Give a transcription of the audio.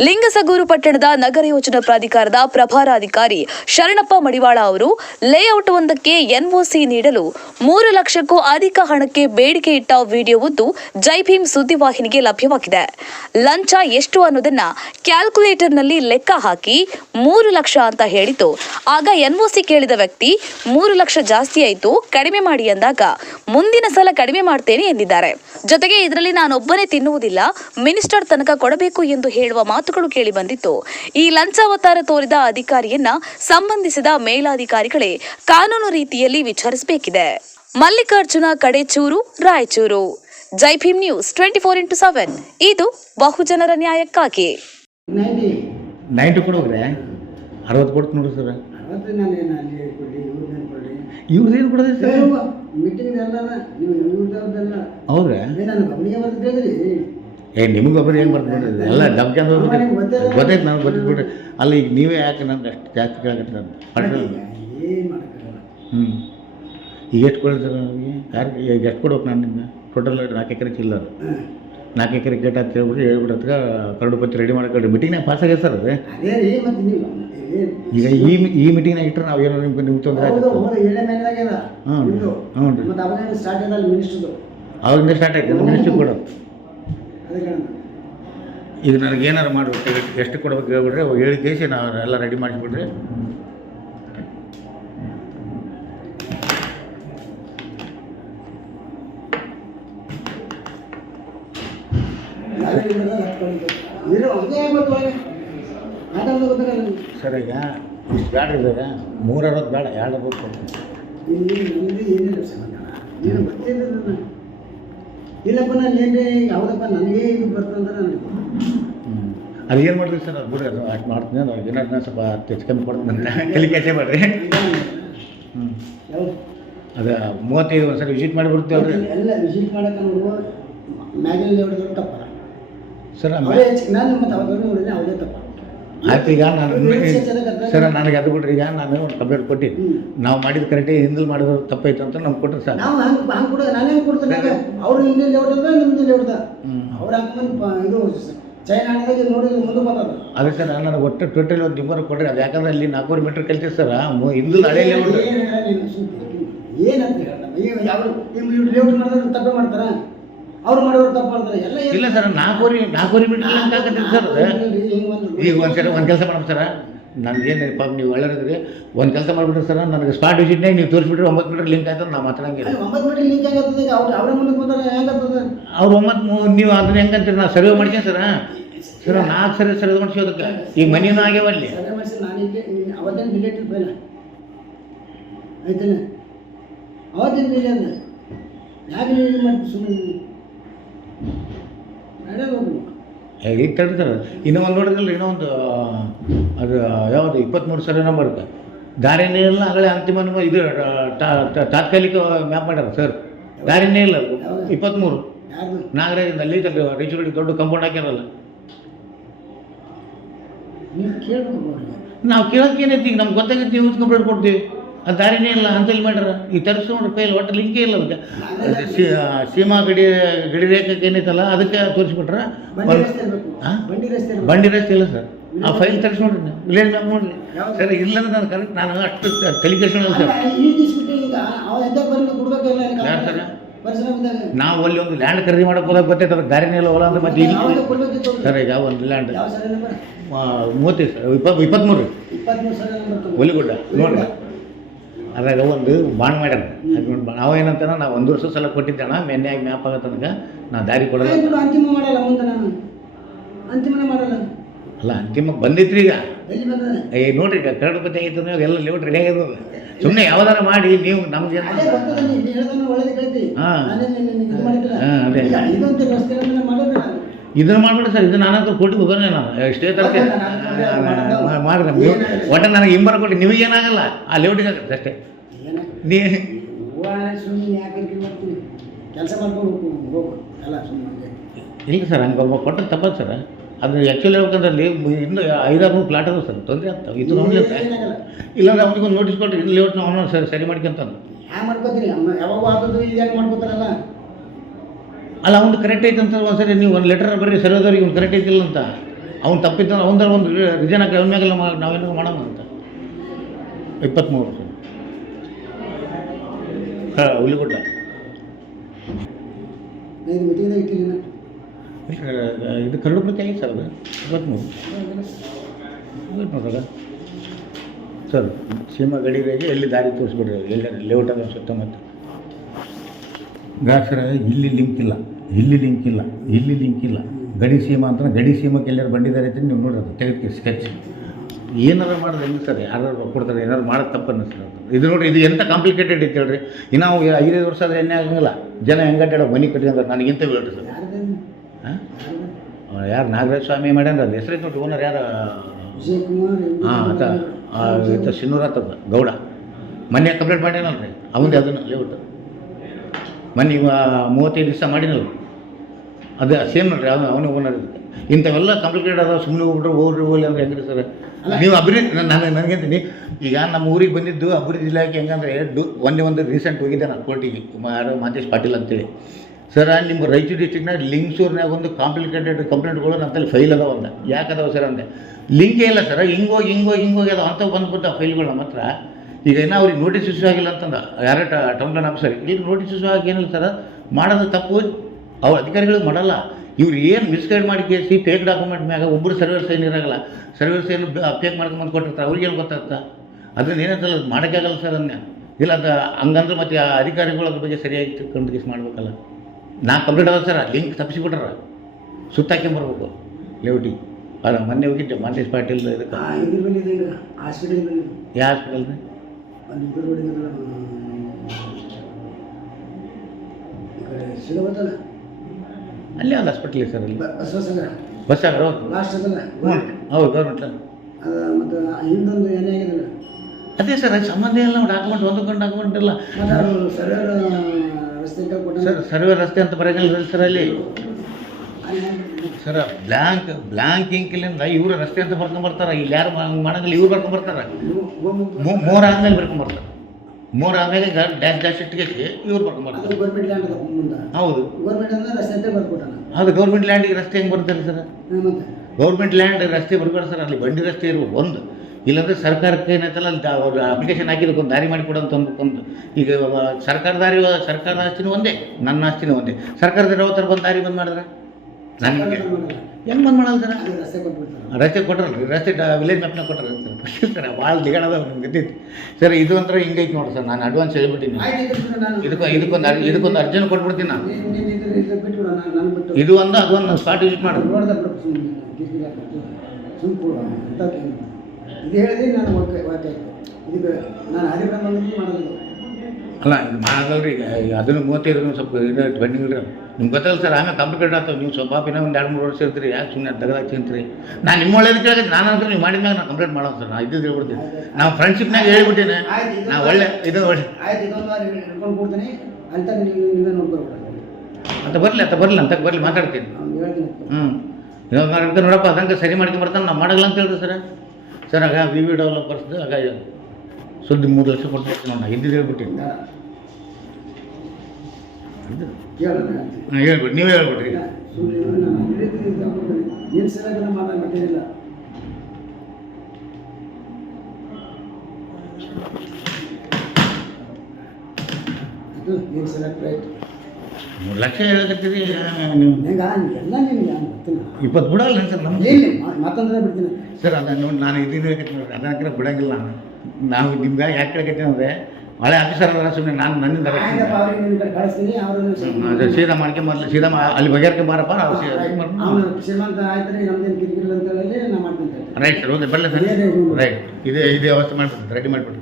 ಲಿಂಗಸಗೂರು ಪಟ್ಟಣದ ನಗರ ಯೋಜನಾ ಪ್ರಾಧಿಕಾರದ ಪ್ರಭಾರಾಧಿಕಾರಿ ಶರಣಪ್ಪ ಮಡಿವಾಳ ಅವರು ಲೇಔಟ್ ಒಂದಕ್ಕೆ ಎನ್ಒಸಿ ನೀಡಲು 3 ಲಕ್ಷಕ್ಕೂ ಅಧಿಕ ಹಣಕ್ಕೆ ಬೇಡಿಕೆ ಇಟ್ಟ ವಿಡಿಯೋವೊಂದು ಜೈ ಭೀಮ್ ಸುದ್ದಿವಾಹಿನಿಗೆ ಲಭ್ಯವಾಗಿದೆ. ಲಂಚ ಎಷ್ಟು ಅನ್ನೋದನ್ನ ಕ್ಯಾಲ್ಕುಲೇಟರ್ನಲ್ಲಿ ಲೆಕ್ಕ ಹಾಕಿ 3 ಲಕ್ಷ ಅಂತ ಹೇಳಿತು. ಆಗ ಎನ್ಒಸಿ ಕೇಳಿದ ವ್ಯಕ್ತಿ 3 ಲಕ್ಷ ಜಾಸ್ತಿ ಆಯಿತು, ಕಡಿಮೆ ಮಾಡಿ ಅಂದಾಗ ಮುಂದಿನ ಸಲ ಕಡಿಮೆ ಮಾಡ್ತೇನೆ ಎಂದಿದ್ದಾರೆ. ಜೊತೆಗೆ ಇದರಲ್ಲಿ ನಾನೊಬ್ಬನೇ ತಿನ್ನುವುದಿಲ್ಲ, ಮಿನಿಸ್ಟರ್ ತನಕ ಕೊಡಬೇಕು ಎಂದು ಹೇಳುವ ಮಾತುಗಳು ಕೇಳಿ ಬಂದಿತ್ತು. ಈ ಲಂಚಾವತಾರ ತೋರಿದ ಅಧಿಕಾರಿಯನ್ನ ಸಂಬಂಧಿಸಿದ ಮೇಲಾಧಿಕಾರಿಗಳೇ ಕಾನೂನು ರೀತಿಯಲ್ಲಿ ವಿಚಾರಿಸಬೇಕಿದೆ. ಮಲ್ಲಿಕಾರ್ಜುನ ಕಡೇಚೂರು, ರಾಯಚೂರು. ಜೈ ಭೀಮ್ ನ್ಯೂಸ್ 24x7 ಇದು ಬಹುಜನರ ನ್ಯಾಯಕ್ಕಾಗಿ. 90 ಕೊಡೋಗ್ರೆ 60 ಕೊಡ್ತು ನೋಡಿ ಸರ್. ಇವ್ರದೇನು ಕೊಡೋದು ಸರ್? ಹೌದ್ರಾ? ನಿಮಗೆ ಒಬ್ಬರು ಏನು ಬರ್ತದೆ ಎಲ್ಲ ಡಬ್ಗೆ ಗೊತ್ತಾಯ್ತು, ನನಗೆ ಗೊತ್ತಿದ್ಬಿಟ್ರೆ. ಅಲ್ಲ ಈಗ ನೀವೇ ಯಾಕೆ ನಾನು ಅಷ್ಟು ಜಾಸ್ತಿ ಕೇಳಕತ್ತೀರ ಈಗ ಎಷ್ಟು ಕೊಡಿ ಸರ್ ನನಗೆ? ಯಾರಿಗೆ ಈಗ ಎಷ್ಟು ಕೊಡ್ಬೇಕು ನಾನು ನಿಮ್ಗೆ? ಟೋಟಲ್ 4 ಎಕರೆ ಚಿಲ್ಲರು 4 ಎಕರೆ ಗೇಟ್ ಅಂತ ಹೇಳ್ಬಿಟ್ಟು ಕರಡು ಪತ್ರ ರೆಡಿ ಮಾಡ್ಕೊಳ್ರಿ. ಮೀಟಿಂಗ್ನಾಗ ಪಾಸ್ ಆಗ್ಯದ ಸರ್ ಅದು. ಈಗ ಈ ಮೀಟಿಂಗ್ನಾಗ ಇಟ್ಟರೆ ನಾವು ಏನೋ ನಿಮ್ಗೆ ತೊಂದರೆ ಆಗುತ್ತೆ. ಅವಾಗಿಂದ ಸ್ಟಾರ್ಟ್ ಆಯ್ತು ಮಿನಿಸ್ಟ್ರಿಗೆ ಕೊಡೋ. ಈಗ ನನಗೆ ಏನಾರು ಮಾಡ್ಬೇಕು, ಎಷ್ಟು ಕೊಡ್ಬೇಕು ಹೇಳ್ಬಿಟ್ರೆ ಹೇಳಿ ಕೇಸಿ ನಾವು ಎಲ್ಲ ರೆಡಿ ಮಾಡಿಸ್ಬಿಟ್ರೆ ಸರ್. ಈಗ ಇಷ್ಟು ಬೇಡ ಇದ್ದಾಗ 360 ಬೇಡ, 260 ಕೊಡ್ತೀನಿ. ಇಲ್ಲಪ್ಪ ನಾನು ಏನ್ರಿ ಯಾವುದಪ್ಪ ನನಗೆ ಇದು ಬರ್ತಂದ್ರೆ ನನಗೆ ಅದು ಏನು ಮಾಡಿದ್ರಿ ಸರ್? ಅದು ಬಿಡ್ರಿ, ಅದು ಅಷ್ಟು ಮಾಡ್ತೀನಿ. ಅದು ಏನಾದ್ರು ಸ್ವಲ್ಪ ಹೆಚ್ಚು ಕಮ್ಮಿ ಕೊಡ್ತೀನಿ, ಕಲಿಕೆ ಮಾಡಿರಿ. ಅದು 35 ಒಂದು ಸರಿ ವಿಸಿಟ್ ಮಾಡಿಬಿಡ್ತೇವೆ ರೀ. ಎಲ್ಲ ವಿಸಿಟ್ ಮಾಡೋಕೆ ನೋಡುವ ಮ್ಯಾಗಿನ ನೋಡಿದ್ರು ತಪ್ಪ ಸರ್. ನಾನು ಮತ್ತು ಅವ್ರು ನೋಡಿದ್ರೆ ಅವರೇ ತಪ್ಪ ಆಯ್ತು. ಈಗ ನಾನು ಸರ್ ನನಗೆ ಅದು ಬಿಡ್ರಿ, ಈಗ ನಾನು ಒಂದು ಕಂಪ್ಲೇಂಟ್ ಕೊಟ್ಟಿದ್ದು ನಾವು ಮಾಡಿದ ಕರೆಕ್ಟಾಗಿ ಹಿಂದಲ್ ಮಾಡಿದ್ರು ತಪ್ಪೈತೆ ಅಂತ ನಮ್ಗೆ ಕೊಟ್ಟರು ಸರ್. ನಾವು ಹಂಗೆ ಕೊಡ ನಾನೇ ಕೊಡ್ತೇನೆ. ಅವ್ರು ಹಿಂದೆ ಲೇಔಟದ ನಿಮ್ದು ಲೇಔಟದ ಅವ್ರು ಹಾಕೊಂಡು ಇದು ಚೈನಾ ಆಡಿದಾಗ ನೋಡಿ ಮುಂದೆ ಬರ್ತದೆ. ಅದೇ ಸರ್, ನನಗೆ ಒಟ್ಟು ಟೋಟಲ್ ಒಂದು ನಿಮ್ಮರು ಕೊಡ್ರಿ. ಅದು ಯಾಕಂದ್ರೆ ಅಲ್ಲಿ 400 ಮೀಟ್ರ್ ಕಲ್ತೀವಿ ಸರ್. ಹಿಂದಲ್ ಹಳೆ ಲೇಔಟ್ ಏನಂತ ಯಾವ ಲೇಔಟ್ ಮಾಡಿದ್ರೆ ತಪ್ಪೇ ಮಾಡ್ತಾರ, ಅವ್ರು ಮಾಡೋರು ತಪ್ಪು ಮಾಡ್ತಾರೆ. ಎಲ್ಲ ಇಲ್ಲ ಸರ್, 400 ಮೀಟ್ರ್ ಲಿಂಕ್ ಆಗತ್ತೆ ಸರ್. ಈಗ ಒಂದು ಕೆಲಸ ಮಾಡೋಣ ಸರ್, ನನಗೇನು ಪಾಪ ನೀವು ಒಳ್ಳೆಯದ್ರಿ, ಒಂದು ಕೆಲಸ ಮಾಡಿಬಿಟ್ರೆ ಸರ್, ನನಗೆ ಸ್ಪಾಟ್ ವಿಸಿಟ್ನಾಗ ನೀವು ತೋರಿಸ್ಬಿಟ್ರೆ 9 ಮೀಟ್ರ್ ಲಿಂಕ್ ಆಯ್ತು ನಾವು ಮಾತಾಡಂಗಿಲ್ಲ. 9 ಮೀಟ್ರ್ ಲಿಂಕ್ ಆಗತ್ತದೆ. ಅವ್ರ ಮುಂದೆ ಕೂತಾರೆ ಹೆಂಗಾಗ್ತದೆ? ಅವ್ರು 9 ನೀವು ಅದನ್ನ ಹೆಂಗಂತೀರಿ? ನಾವು ಸರ್ವೆ ಮಾಡ್ತೀನಿ ಸರ್. 4 ಸರ್ವೆ ಮಾಡಿಸೋದಕ್ಕೆ ಈಗ ಮನೆಯೂ ಆಗ್ಯಾವ ಅಲ್ಲಿ. ಸರ್ವೆ ಮಾಡಿಸಿ ನಾನೀಗ ಅವತ್ತೇನು ರಿಲೇಟಿವ್ ಬೇಡ ಆಯ್ತಾನೆ, ಅವತ್ತೇನು ಬೇಡ ಅಂದ್ರೆ ಯಾಕೆ ನೀವು ಮಾಡ್ತೀವಿ ಸುಮ್ಮನೆ ಈಗ ತಡ್ರಿ ಸರ್. ಇನ್ನೂ ಒಂದು ನೋಡಿದ್ರಲ್ಲ, ಇನ್ನೂ ಒಂದು ಅದು ಯಾವುದು 23 ಸರ್ವೆ ನಂಬರ್ಗೆ ದಾರಿನೇ ಇಲ್ಲ. ಆಗಲೇ ಅಂತಿಮ ಇದು ತಾತ್ಕಾಲಿಕ ಮ್ಯಾಪ್ ಮಾಡ್ಯಾರ ಸರ್. ದಾರಿನೇ ಇಲ್ಲ. 23 ನಾಗರಾಜದಿಂದ ಅಲ್ಲಿ ರೈಚೂರಿಗೆ ದೊಡ್ಡ ಕಂಪೌಂಡ್ ಹಾಕ್ಯಾರಲ್ಲ. ನಾವು ಕೇಳೋಕೆ ಏನೈತಿ? ಈಗ ನಮ್ಗೆ ಗೊತ್ತಾಗೈತಿ, ನೀವು ಕಂಪ್ಲೇಂಟ್ ಕೊಡ್ತೀವಿ. ಅದು ದಾರಿನೇ ಇಲ್ಲ ಅಂತಲ್ಲಿ ಮಾಡ್ಯಾರ. ಈ ತರಿಸ್ಕೊಂಡ್ರೆ ಕೈಯಲ್ಲಿ ಒಟ್ಟು ಲಿಂಕೇ ಇಲ್ಲ ಅದಕ್ಕೆ. ಸೀಮಾ ಗಡಿ ರೇಖೆಗೆ ಏನೈತಲ್ಲ ಅದಕ್ಕೆ ತೋರಿಸ್ಬಿಟ್ರೆ ಬಂಡಿ ರಸ್ತೆ ಇಲ್ಲ ಸರ್. ಆ ಫೈಲ್ ತರಿಸಿ ನೋಡ್ರಿ, ವಿಲೇಜ್ ಮ್ಯಾಪ್ ನೋಡ್ರಿ ಸರ್. ಇಲ್ಲಂದ್ರೆ ನಾನು ಕರೆಕ್ಟ್ ನಾನು ಅಷ್ಟು ತಲೆಕೆಡಿಸ್ಕೊಳ್ಳಲ್ಲ ಸರ್. ಯಾರು ಸರ್? ನಾವು ಅಲ್ಲಿ ಒಂದು ಲ್ಯಾಂಡ್ ಖರೀದಿ ಮಾಡೋಕೆ ಹೋದಾಗ ಗೊತ್ತೈತೆ ಅದಕ್ಕೆ ದಾರಿನೇ ಇಲ್ಲ ಹೊಲ ಅಂದ್ರೆ ಮತ್ತೆ ಇಲ್ಲಿ ಸರ್. ಈಗ ಒಂದು ಲ್ಯಾಂಡ್ 30 ಸರ್, 23 ಒಲಿಗುಡ್ಡ ನೋಡ್ರಿ. ಅದ್ರಾಗ ಒಂದು ಬಾಂಡ್ ಮಾಡ್ಯಾರ. ನಾವು ಏನಂತಾನ ನಾವು 1 ವರ್ಷ ಸಲ ಕೊಟ್ಟಿದ್ದಣ್ಣ, ಮೆನ್ನೆಯಾಗಿ ಮ್ಯಾಪ್ ಆಗೋ ತನಕ ನಾ ದಾರಿ ಕೊಡಲ್ಲ. ಅಂತಿಮ ಮಾಡಲ್ಲ, ಮುಂದೆ ನಾನು ಅಂತಿಮನೇ ಮಾಡಲ್ಲ. ಅಲ್ಲ ಅಂತಿಮ ಬಂದಿತ್ರಿ. ಈಗ ನೋಡ್ರಿ, ಈಗ ಕರಡು ಪತ್ತೆ ಆಗಿತ್ತು, ಎಲ್ಲ ಲೇಔಟ್ ರೆಡಿ ಆಗಿರೋದು. ಸುಮ್ಮನೆ ಯಾವ್ದಾರ ಮಾಡಿ ನೀವು ನಮ್ಗೆ ಹಾಂ ಅದೇ ಇದನ್ನು ಮಾಡ್ಬೇಡಿ ಸರ್. ಇದು ನಾನಂತೂ ಕೊಟ್ಟು ಹೋಗೋಣ, ನಾನು ಎಷ್ಟೇ ತರಕ್ಕೆ ಮಾಡಿದೆ. ನೀವು ಒಟ್ಟು ನನಗೆ ಇಂಬರ ಕೊಟ್ಟು ನಿಮಗೇನಾಗಲ್ಲ, ಆ ಲೇಔಟಿಗೆ ಆಗುತ್ತೆ ಅಷ್ಟೇ. ನೀ ಕೆಲಸ ಮಾಡ್ಕೊಂಡು ಎಲ್ಲ ಇಲ್ಲ ಸರ್, ಹಂಗೆ ಒಬ್ಬ ಕೊಟ್ಟರೆ ತಪ್ಪದು ಸರ್. ಅದು ಆ್ಯಕ್ಚುಲಿ ಹೇಳ್ಬೇಕಂದ್ರೆ ಅಲ್ಲಿ ಇನ್ನೂ 5-6 ಪ್ಲಾಟ್ ಅದ ಸರ್. ತೊಂದರೆ ಆಗ್ತಾವೆ. ಇದು ನೋಡ್ಲಿಕ್ಕೆ ಇಲ್ಲಾಂದ್ರೆ ಅವ್ನಿಗೊಂದು ನೋಟಿಸ್ ಕೊಟ್ಟರೆ ಇನ್ನು ಲೇಔಟ್ ನಾವು ಸರಿ ಮಾಡ್ಕೊಂತಾನೆ. ಹ್ಯಾಂಗೆ ಮಾಡ್ಕೋತೀರಿ? ಯಾವಾಗ ಆಗೋದು ಈಗ ಹೆಂಗೆ ಮಾಡ್ಕೋತಾರಲ್ಲ. ಅಲ್ಲ ಅವ್ನು ಕರೆಕ್ಟ್ ಐತೆ ಅಂತ ಒಂದು ಸರಿ ನೀವು ಒಂದು ಲೆಟರ್ ಬರ್ರಿ ಸರ್ವೇದವ್ರಿಗೆ ಇವ್ನು ಕರೆಕ್ಟ್ ಐತಿಲ್ಲ ಅಂತ ಅವ್ನು ತಪ್ಪಿದ್ದ ಅವನ ಒಂದು ರಿಜನ್ ಹಾಕಿ ಅವನ ಮ್ಯಾಗೆಲ್ಲ ನಾವೇನಾದ್ರು ಮಾಡೋಣ ಅಂತ 23 ವರ್ಷ ಹುಲಿಗುಡ್ಡ ಮೀಟಿಂಗ್ದಾಗ ಇಟ್ಟಿದ್ದೀನಿ ಇದು ಕರಡು ಪ್ರತಿ ಆಗಿದೆ ಸರ್ ಅದು 23 ಸರ್ ಸೀಮಾ ಗಡಿಗೆ ಎಲ್ಲಿ ದಾರಿ ತೋರಿಸ್ಬಿಡ್ರಿ ಎಲ್ಲ ಲೇಔಟ್ ಅದ ಸುತ್ತಮುತ್ತ ಸರ್ ಇಲ್ಲಿ ಲಿಂಕ್ ಇಲ್ಲ ಇಲ್ಲಿ ಲಿಂಕ್ ಇಲ್ಲ ಇಲ್ಲಿ ಲಿಂಕ್ ಇಲ್ಲ ಗಡಿ ಸೀಮಾ ಅಂತ ಗಡಿ ಸೀಮಕ್ಕೆ ಎಲ್ಲರೂ ಬಂದಿದ್ದಾರೆ ಅಂತ ನೀವು ನೋಡ್ರಿ ತೆಗೆದು ಸ್ಕೆಚ್ ಏನಾರು ಮಾಡೋದು ಹೆಂಗೆ ಸರ್ ಯಾರು ಕೊಡ್ತಾರೆ ಏನಾದ್ರು ಮಾಡೋದು ತಪ್ಪನ್ನು ಸರ್ ಇದು ನೋಡಿರಿ ಇದು ಎಂಥ ಕಾಂಪ್ಲಿಕೇಟೆಡ್ ಇತ್ತು ಹೇಳ್ರಿ ಇನ್ನೂ 5 ವರ್ಷ ಆದರೆ ಎಣ್ಣೆ ಆಗಂಗಿಲ್ಲ ಜನ ಹೆಂಗಡ್ಡಾಡೋ ಮನೆ ಕಟ್ಟಿದಂದ್ರೆ ನನಗಿಂತ ಹೇಳ್ರಿ ಸರ್ ಹಾಂ ಯಾರು ನಾಗರಾಜ ಸ್ವಾಮಿ ಮಾಡ್ಯಾರ ಅದು ಹೆಸರು ನೋಡಿ ಓನರ್ ಯಾರು ಹಾಂ ಆತ ಸಿನ್ನೂರ ಆತದ ಗೌಡ ಮೊನ್ನೆ ಕಂಪ್ಲೇಂಟ್ ಮಾಡ್ಯಾನಲ್ರಿ ಅವಂದೇ ಅದನ್ನು ಲೇಔಟ್ ಮೊನ್ನೆ 35 ದಿವಸ ಮಾಡಿನಲ್ಲ ಅದು ಸೇಮ್ ನೋಡ್ರಿ ಅವನು ಓನರ್ ಇರುತ್ತೆ ಇಂಥವೆಲ್ಲ ಕಾಂಪ್ಲಿಕೇಟೆಡ್ ಅದಾವ ಸುಮ್ಮನೆ ಹೋಗ್ಬಿಟ್ರೆ ಹೋಗ್ಲಿ ಅಂದ್ರೆ ಹೆಂಗ್ರಿ ಸರ್ ನೀವು ಅಭಿವೃದ್ಧಿ ನನಗಂತೀನಿ ಈಗ ನಮ್ಮ ಊರಿಗೆ ಬಂದಿದ್ದು ಅಭಿವೃದ್ಧಿ ಇಲಾಖೆ ಹೆಂಗಂದ್ರೆ ಒಂದು ರೀಸೆಂಟ್ ಹೋಗಿದ್ದೆ ನಾನು ಕೋರ್ಟಿಗೆ ಯಾರು ಮಾತೇಶ್ ಪಾಟೀಲ್ ಅಂತೇಳಿ ಸರ್ ನಿಮ್ಮ ರಾಯಚೂರು ಡಿಸ್ಟ್ರಿಕ್ನಾಗ ಲಿಂಗ್ಸೂರ್ನಾಗ ಒಂದು ಕಾಂಪ್ಲಿಕೇಟೆಡ್ ಕಂಪ್ಲೇಂಟ್ಗಳು ನಮ್ಮಲ್ಲಿ ಫೈಲ್ ಅದಾವ ಅಂದೆ ಯಾಕದಾವ ಸರ್ ಅಂದೆ ಲಿಂಕೇ ಇಲ್ಲ ಸರ್ ಹಿಂಗೋಗಿ ಅದಾವ ಅಂಥವು ಬಂದ್ಬಿಟ್ಟು ಆ ಫೈಲ್ಗಳು ನಮ್ಮ ಹತ್ರ ಈಗ ಏನೋ ಅವ್ರಿಗೆ ನೋಟಿಸ್ ಇಶ್ಯೂ ಆಗಿಲ್ಲ ಅಂತಂದ ಯಾರೇ ಟೌನ್ ಪ್ಲಾನ್ ಆಫೀಸರ್ ಈಗ ನೋಟಿಸ್ ಇಶ್ಯೂ ಆಗಿ ಏನಿಲ್ಲ ಸರ್ ಮಾಡೋದು ತಪ್ಪು ಅವ್ರ ಅಧಿಕಾರಿಗಳು ಮಾಡಲ್ಲ ಇವ್ರು ಏನು ಮಿಸ್ಗೈಡ್ ಮಾಡಿ ಕೇಸಿ ಫೇಕ್ ಡಾಕ್ಯುಮೆಂಟ್ ಮ್ಯಾಗ ಒಬ್ಬರು ಸರ್ವೇರ್ ಸೈನ್ ಇರೋಲ್ಲ ಸರ್ವೇರ್ ಸೈನ್ ಫೇಕ್ ಮಾಡ್ಕೊಂಬಂದು ಕೊಟ್ಟಿರ್ತಾರೆ ಅವ್ರಿಗೇನು ಗೊತ್ತಾಗ್ತಾ ಅದನ್ನ ಏನಂತಲ್ಲ ಅದು ಮಾಡೋಕ್ಕಾಗಲ್ಲ ಸರ್ ಅದನ್ನ ಇಲ್ಲ ಅದು ಹಂಗಂದ್ರೆ ಮತ್ತು ಆ ಅಧಿಕಾರಿಗಳು ಅದ್ರ ಬಗ್ಗೆ ಸರಿಯಾಗಿ ಕಂಪ್ಲೀಸ್ ಮಾಡಬೇಕಲ್ಲ ನಾ ಕಂಪ್ಲೀಟ್ ಅದ ಸರ್ ಲಿಂಕ್ ತಪ್ಪಿಸಿಬಿಟ್ರ ಸುತ್ತಾಕೊಂಬರ್ಬೇಕು ಲೇಔಟಿಗೆ ಅದು ಮೊನ್ನೆ ಹೋಗಿದ್ದೆ ಮಾತೇಶ್ ಪಾಟೀಲ್ ಇದಕ್ಕೆ ಹಾಸ್ಪಿಟಲ್ ಯಾವ ಹಾಸ್ಪಿಟಲ್ ರೀ ಅಲ್ಲಿ ಒಂದು ಹಾಸ್ಪಿಟ್ಲ್ ಸರ್ ಅಲ್ಲಿ ಬಸ್ ಆಗ್ರ ಹೌದು ಗೌರ್ಮೆಂಟ್ ಮತ್ತು ಹಿಂದೊಂದು ಏನೇ ಆಗಿದಲ್ಲ ಅದೇ ಸರ್ ಅದು ಸಂಬಂಧ ಇಲ್ಲ ಡಾಕ್ಯುಮೆಂಟ್ ಒಂದಕ್ಕೊಂದು ಡಾಕ್ಯುಮೆಂಟ್ ಇಲ್ಲ ಸರ್ ಸರ್ವೆ ರಸ್ತೆ ಅಂತ ಬರೋಂಗಿಲ್ಲ ಸರ್ ಅಲ್ಲಿ ಸರ್ ಬ್ಲ್ಯಾಂಕ್ ಇಂಕಿಲಿಂದ ಇವರು ರಸ್ತೆ ಅಂತ ಬರ್ಕೊಂಬರ್ತಾರೆ ಇಲ್ಲಿ ಯಾರು ಮಾಡೋಂಗಿಲ್ಲ ಇವ್ರು ಬರ್ಕೊಂಬರ್ತಾರೆ 3 ಆದ್ಮೇಲೆ ಬರ್ಕೊಂಬರ್ತಾರೆ 3 ಆದ್ಮೇಲೆ ಡ್ಯಾಶ್ ಇಟ್ಟಿಗೆ ಇವ್ರು ಬರ್ಕೊಂಬರ್ತಾರೆ ಗೌರ್ಮೆಂಟ್ ಲ್ಯಾಂಡ್ ಮುಂದೆ ಹೌದು ಗೌರ್ಮೆಂಟ್ ಅಂದ್ರೆ ರಸ್ತೆ ಅಂತ ಬರ್ಕೊಟ್ಟಾನ ಅದು ಗೌರ್ಮೆಂಟ್ ಲ್ಯಾಂಡಿಗೆ ರಸ್ತೆ ಹೆಂಗೆ ಬರ್ತಾರೆ ಸರ್ ಮತ್ತೆ ಗೌರ್ಮೆಂಟ್ ಲ್ಯಾಂಡ್ ರಸ್ತೆ ಬರ್ಬೇಡ ಸರ್ ಅಲ್ಲಿ ಬಂಡಿ ರಸ್ತೆ ಇರ್ಬೋದು ಒಂದು ಇಲ್ಲಾಂದರೆ ಸರ್ಕಾರಕ್ಕೆ ಏನೈತಲ್ಲ ಅಲ್ಲಿ ಅವ್ರು ಅಪ್ಲಿಕೇಶನ್ ಹಾಕಿದಕ್ಕೊಂದು ದಾರಿ ಮಾಡಿಕೊಡೋಂತ ಒಂದು ಈಗ ಸರ್ಕಾರ ಆಸ್ತಿನೂ ಒಂದೇ ನನ್ನ ಆಸ್ತಿನೂ ಒಂದೇ ಸರ್ಕಾರದ ಯಾವತ್ತರ ಬಂದು ದಾರಿ ಬಂದು ಮಾಡಿದ್ರೆ ನನಗೆ ಹೆಂಗೆ ಬಂದು ಮಾಡಲ್ಲ ಸರ್ ರಸ್ತೆ ಕೊಟ್ಬಿಡ್ತಾರೆ ರಸ್ತೆ ಕೊಟ್ರಲ್ಲ ರಸ್ತೆ ವಿಲೇಜ್ ಮ್ಯಾಪ್ನಾಗ ಕೊಟ್ಟರೆ ಸರ್ ಭಾಳ ದಿಗಾಡದ ನಿಮ್ಗೆ ಗೊತ್ತಿತ್ತು ಸರ್ ಇದು ಒಂಥರ ಹಿಂಗೈತೆ ನೋಡಿ ಸರ್ ನಾನು ಅಡ್ವಾನ್ಸ್ ಹೇಳ್ಬಿಟ್ಟಿನಿ ಇದಕ್ಕೊಂದು ಅರ್ಜೆಂಟ್ ಕೊಟ್ಬಿಡ್ತೀನಿ ನಾನು ಇದು ಒಂದು ಅದೊಂದು ಸ್ಪಾಟ್ ವಿಸಿಟ್ ಮಾಡೋದು ಇದು ಹೇಳಿದ್ರೆ ನಾನು ವಾಕ್ಯ ಇದಕ್ಕೆ ನಾನು ಹರಿಬ್ರಹ್ಮ ಮಾಡೋದಿಲ್ಲ ಅಲ್ಲ ಇದು ಮಾಡೋದಲ್ರಿ ಈಗ ಅದನ್ನು 35 ಸ್ವಲ್ಪ ಇದು ಪೆಂಡಿಂಗ್ ಇಡ್ರಿ ನಿಮ್ಗೆ ಗೊತ್ತಲ್ಲ ಸರ್ ಆಮೇಲೆ ಕಂಪ್ಲೀಟ್ ಆಗ್ತವೆ ನೀವು ಸ್ವಲ್ಪ ಒಂದು 2-3 ವರ್ಷ ಇರ್ತೀರಿ ಯಾಕೆ ಸುಮ್ಮನೆ ತೆಗೆದಾಕಿ ತಿಂತೀರಿ ನಾನು ನಿಮ್ಮ ಒಳ್ಳೇದಕ್ಕೆ ಹೇಳಿದ್ರೆ ನಾನು ಅಂದ್ರೆ ನೀವು ಮಾಡಿದ್ಮೇಲೆ ನಾನು ಕಂಪ್ಲೇಂಟ್ ಮಾಡೋದು ಸರ್ ನಾನು ಇದ್ದು ಹೇಳ್ಬಿಡ್ತೀನಿ ನಾವು ಫ್ರೆಂಡ್ಶಿಪ್ನಾಗ ಹೇಳ್ಬಿಟ್ಟಿನಿ ನಾವು ಒಳ್ಳೆ ಇದು ಒಳ್ಳೆ ಆಯ್ತು ಇದೊಂದು ವಾರ ಹಿಡ್ಕೊಂಡು ಕೊಡ್ತೀನಿ ಅಲ್ಲಿ ತನಕ ನೀವೇ ನೋಡ್ಕೊಳ್ಬಿಡ ಅಂತ ಬರಲಿ ಮಾತಾಡ್ತೀನಿ ಹೇಳ್ತೀನಿ ಇನ್ನೊಂದು ಮಾಡ್ಕೊಂಡು ನೋಡಪ್ಪ ಅದಂಗೆ ಸರಿ ಮಾಡ್ಕೊಂಬರ್ತಾನೆ ನಾವು ಮಾಡಲ್ಲ ಅಂತ ಹೇಳಿದ್ರೆ ಸರ್ ಆಗ ವಿ ಡೆವಲಪರ್ಸ್ದು ಆಗ ಸುದ್ದಿ 3 ಲಕ್ಷ ಕೊಟ್ಟು ನಾನು ಇದ್ದಿದ್ದು ಹೇಳ್ಬಿಟ್ಟಿನಿ ಹೇಳ್ಬಿಟ್ಟು ನೀವೇ ಹೇಳ್ಬಿಟ್ರಿ ಏನು ಸಲ ಮಾತಾಡಿಲ್ಲ ಇದು ಏನು ಸಲ ರೈಟ್ 3 ಲಕ್ಷ ಹೇಳಕತ್ತೀರಿ ನೀವು ಎಲ್ಲ ನಿಮ್ಗೆ ಗೊತ್ತಿಲ್ಲ 20 ಬಿಡಲ್ಲ ಸರ್ ನಮ್ಗೆ ಏನು ಮತ್ತೊಂದ್ರೆ ಬಿಡ್ತೀನಿ ಸರ್ ಅದನ್ನು ನೋಡಿ ನಾನು ಇದನ್ನು ಹೇಳ್ಕತ್ತೀನಿ ನೋಡಿರಿ ಅದನ್ನ ಬಿಡಂಗಿಲ್ಲ ನಾವು ನಿಮ್ಗೆ ಯಾಕೆ ಹೇಳ್ಕತ್ತೀನಿ ಅಂದರೆ ಹಳೆ ಆಫೀಸರ್ ಅಲ್ಲ ಸುಮ್ಮನೆ ನಾನು ನನ್ನಿಂದ ಕಳಿಸ್ತೀನಿ ಅವರು ಸೀದಾ ಮಾಡ್ಕೊಂಬರ್ಲಿ ಸೀದಾ ಅಲ್ಲಿ ಬಗೆಹರ್ಕೊಂಬಾರಪ್ಪ ಶ್ರೀಮಂತ ಆಯ್ತು ನಮ್ದೇನು ಕಿರಿಕಿರಿ ಅಂತ ಹೇಳಿ ನಾ ಮಾಡ್ತೀನಿ ರೈಟ್ ಸರ್ ಓಕೆ ಬರಲಿ ಸರ್ ರೈಟ್ ಇದೇ ವ್ಯವಸ್ಥೆ ಮಾಡಿಬಿಡ್ತೀನಿ ರೆಡಿ ಮಾಡಿಬಿಡ್ರಿ